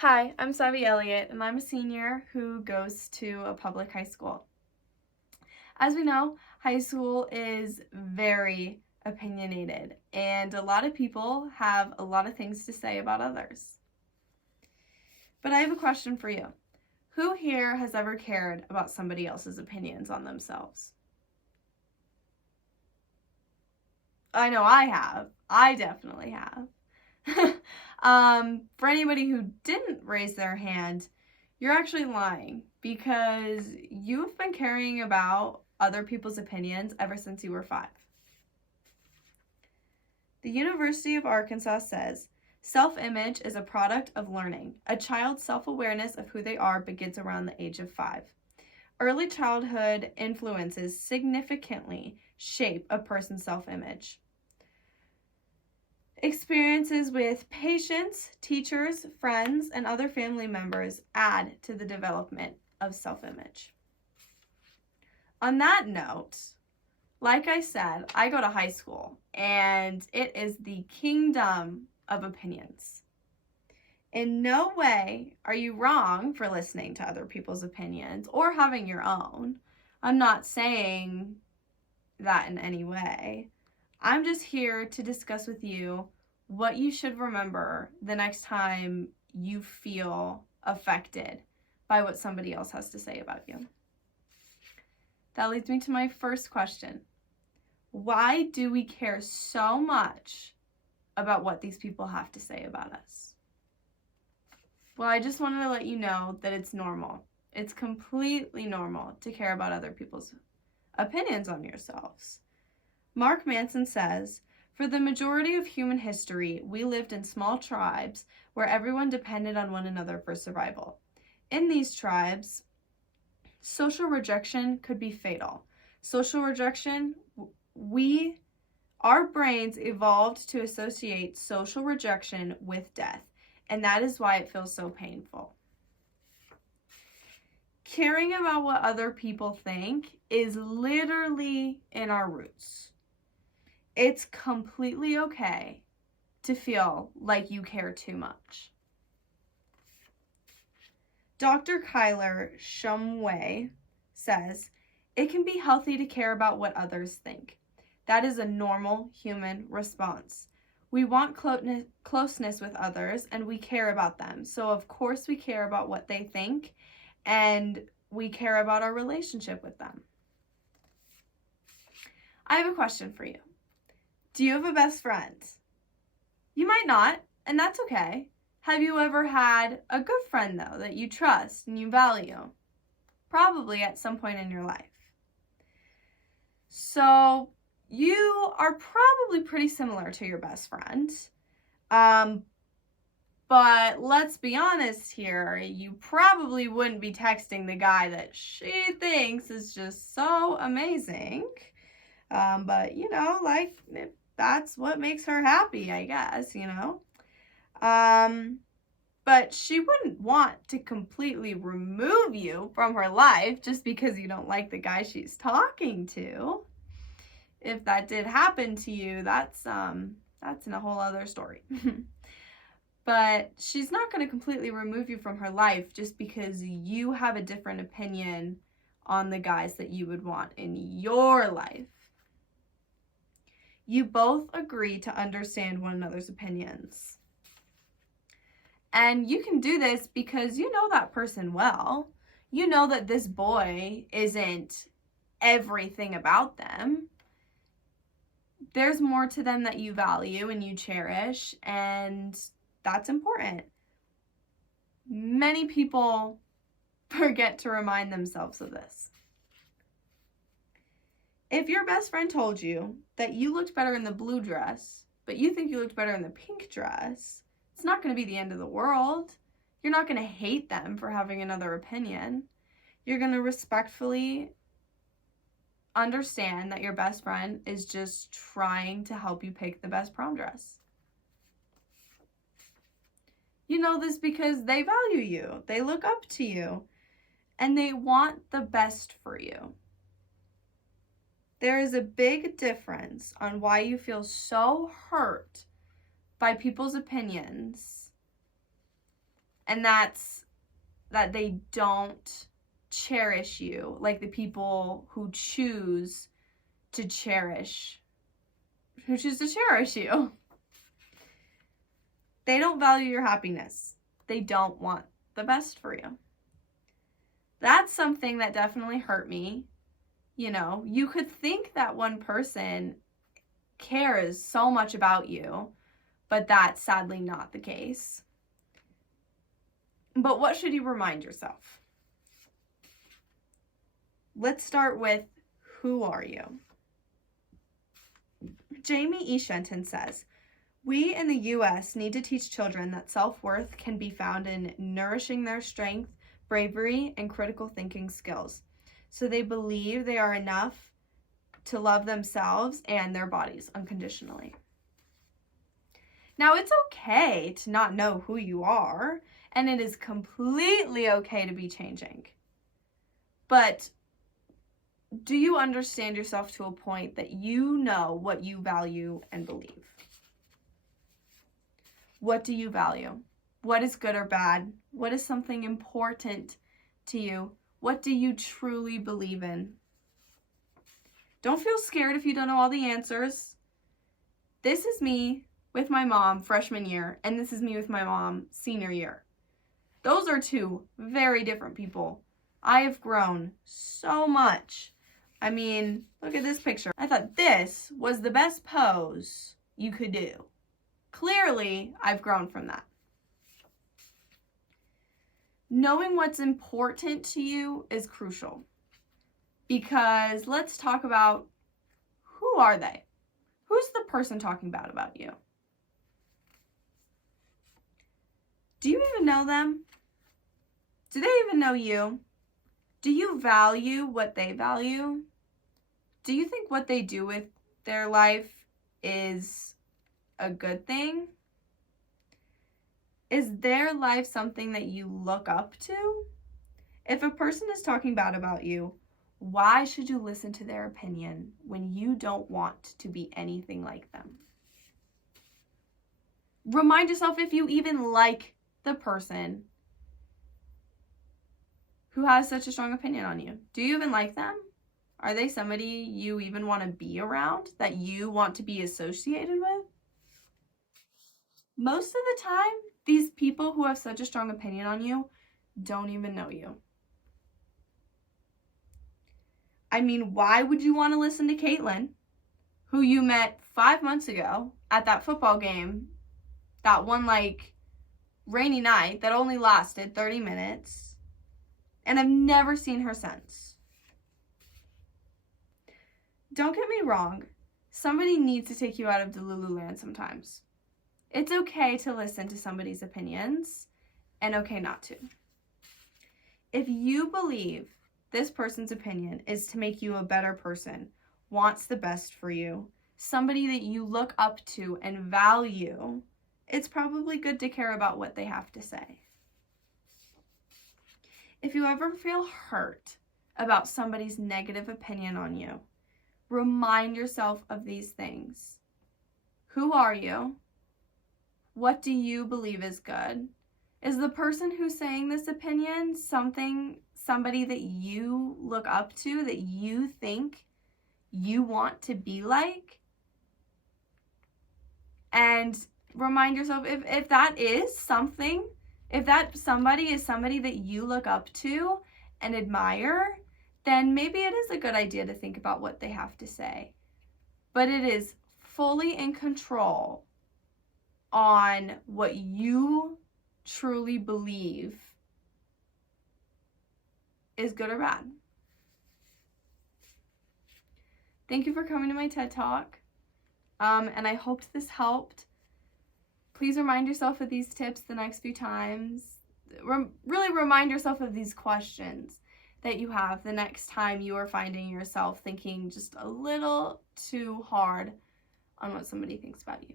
Hi, I'm Savi Elliott, and I'm a senior who goes to a public high school. As we know, high school is very opinionated, and a lot of people have a lot of things to say about others. But I have a question for you. Who here has ever cared about somebody else's opinions on themselves? I know I have. I definitely have. For anybody who didn't raise their hand, you're actually lying because you've been caring about other people's opinions ever since you were 5. The University of Arkansas says, self-image is a product of learning. A child's self-awareness of who they are begins around the age of 5. Early childhood influences significantly shape a person's self-image. Experiences with patients, teachers, friends, and other family members add to the development of self-image. On that note, like I said, I go to high school, and it is the kingdom of opinions. In no way are you wrong for listening to other people's opinions or having your own. I'm not saying that in any way. I'm just here to discuss with you what you should remember the next time you feel affected by what somebody else has to say about you. That leads me to my first question. Why do we care so much about what these people have to say about us? Well, I just wanted to let you know that it's normal. It's completely normal to care about other people's opinions on yourselves. Mark Manson says, for the majority of human history, we lived in small tribes where everyone depended on one another for survival. In these tribes, social rejection could be fatal. Social rejection, our brains evolved to associate social rejection with death, and that is why it feels so painful. Caring about what other people think is literally in our roots. It's completely okay to feel like you care too much. Dr. Kyler Shumway says, it can be healthy to care about what others think. That is a normal human response. We want closeness with others, and we care about them. So of course we care about what they think, and we care about our relationship with them. I have a question for you. Do you have a best friend? You might not, and that's okay. Have you ever had a good friend, though, that you trust and you value? Probably at some point in your life. So you are probably pretty similar to your best friend. But let's be honest here, you probably wouldn't be texting the guy that she thinks is just so amazing. But, that's what makes her happy, I guess, But she wouldn't want to completely remove you from her life just because you don't like the guy she's talking to. If that did happen to you, that's in a whole other story. But she's not going to completely remove you from her life just because you have a different opinion on the guys that you would want in your life. You both agree to understand one another's opinions. And you can do this because you know that person well. You know that this boy isn't everything about them. There's more to them that you value and you cherish, and that's important. Many people forget to remind themselves of this. If your best friend told you that you looked better in the blue dress, but you think you looked better in the pink dress, it's not going to be the end of the world. You're not going to hate them for having another opinion. You're going to respectfully understand that your best friend is just trying to help you pick the best prom dress. You know this because they value you, they look up to you, and they want the best for you. There is a big difference on why you feel so hurt by people's opinions And that's that they don't cherish you like the people who choose to cherish you. They don't value your happiness. They don't want the best for you. That's something that definitely hurt me. You know, you could think that one person cares so much about you, but that's sadly not the case. But what should you remind yourself? Let's start with, who are you? Jamie E. Shenton says, we in the U.S. need to teach children that self-worth can be found in nourishing their strength, bravery, and critical thinking skills, so they believe they are enough to love themselves and their bodies unconditionally. Now, it's okay to not know who you are, and it is completely okay to be changing. But do you understand yourself to a point that you know what you value and believe? What do you value? What is good or bad? What is something important to you? What do you truly believe in? Don't feel scared if you don't know all the answers. This is me with my mom freshman year, and this is me with my mom senior year. Those are two very different people. I have grown so much. I mean, look at this picture. I thought this was the best pose you could do. Clearly, I've grown from that. Knowing what's important to you is crucial, because let's talk about, who are they? Who's the person talking bad about you? Do you even know them? Do they even know you? Do you value what they value? Do you think what they do with their life is a good thing? Is their life something that you look up to? If a person is talking bad about you, why should you listen to their opinion when you don't want to be anything like them? Remind yourself if you even like the person who has such a strong opinion on you. Do you even like them? Are they somebody you even want to be around, that you want to be associated with? Most of the time, these people who have such a strong opinion on you don't even know you. I mean, why would you want to listen to Caitlin, who you met 5 months ago at that football game, that one rainy night that only lasted 30 minutes, and I've never seen her since? Don't get me wrong, somebody needs to take you out of Delulu land sometimes. It's okay to listen to somebody's opinions, and okay not to. If you believe this person's opinion is to make you a better person, wants the best for you, somebody that you look up to and value, it's probably good to care about what they have to say. If you ever feel hurt about somebody's negative opinion on you, remind yourself of these things. Who are you? What do you believe is good? Is the person who's saying this opinion somebody that you look up to, that you think you want to be like? And remind yourself, if that is something, if that somebody is somebody that you look up to and admire, then maybe it is a good idea to think about what they have to say. But it is fully in control on what you truly believe is good or bad. Thank you for coming to my TED Talk, and I hoped this helped. Please remind yourself of these tips the next few times. Really remind yourself of these questions that you have the next time you are finding yourself thinking just a little too hard on what somebody thinks about you.